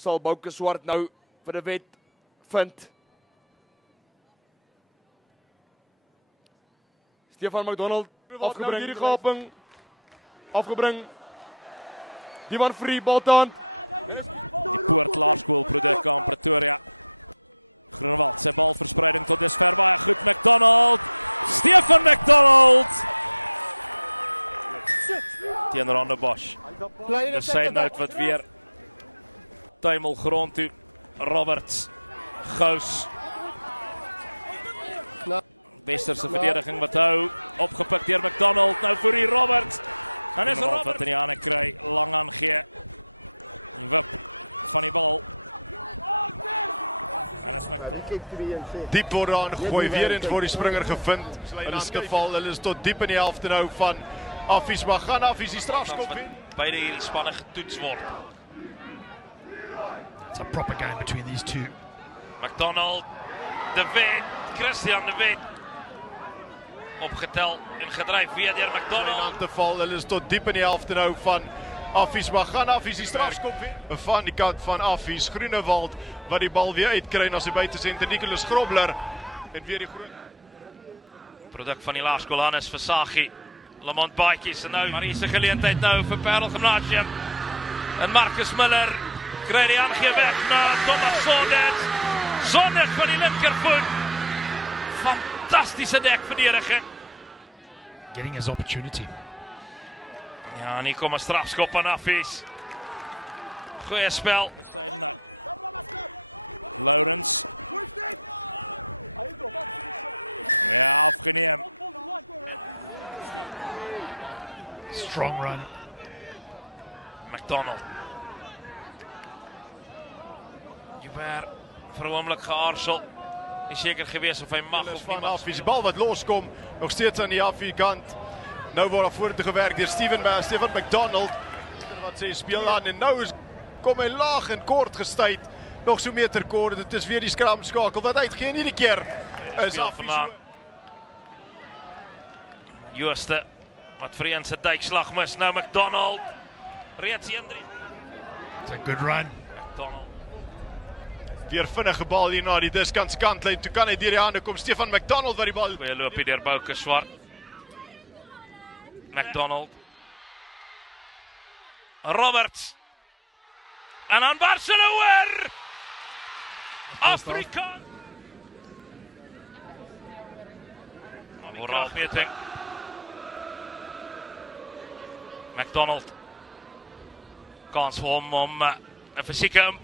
sal Bouke Swart nou vir 'n wet vind. Stefan McDonald afgebring, hierdie gaping afgebring. Die van Free bal te hand. Diep word daar gegooi, weer eens word die springer gevind. In die geval, hulle is tot diep in die helfte nou van Affies, maar gaan Affies die strafskop wen. Beide hierdie spanne getoets word. It's a proper game between these two. McDonald, De Wet, Christian De Wet. Opgetel en gedryf weer deur McDonald. Aan te val, hulle is tot diep in die helfte nou van Affies, maar gaan Affies die strafskop wen. Van die kant van Affies, Groenewald, wat die bal weer uitkry na sy buitesenter, Nicholas Grobler. En weer die groot produk van die laerskool Hannes Versaghi. Lamont Baatjies en nou, maar hier is 'n geleentheid nou vir Parel Gymnasium. En Marcus Miller kry die aangee weg na Thomas Saunders. Sonnig van die linkervoet. Fantastiese dekverdediging. Getting his opportunity. Ja, en hier kom 'n strafskop aan Affies. Goeie spel. Strong run. McDonald. Joubert vir 'n oomblik geaarsel. Nie seker gewees of hy mag of nie. Van Affies, die bal wat loskom, nog steeds aan die Affie kant. Nou word daar vorentoe gewerk deur Stephen McDonald. Wat sê speel aan en nou kom hy laag en kort gestuit. Nog so meter kort. Dit is weer die skramskakel wat uitgee hierdie keer. Is Affies. Jooste wat vir een se duikslag mis. Nou McDonald. Reeds 1-3. It's a good run. McDonald. Weer vinnige bal hier na die diskant kantlyn. Toe kan hy deur die hande kom. Stefan McDonald wat die bal. Goeie loopie deur Bouke Swart. McDonald. Roberts. En dan Barcelona. Afrikaan. Moraalmeting. McDonald. Kans vir hom om 'n fisieke impak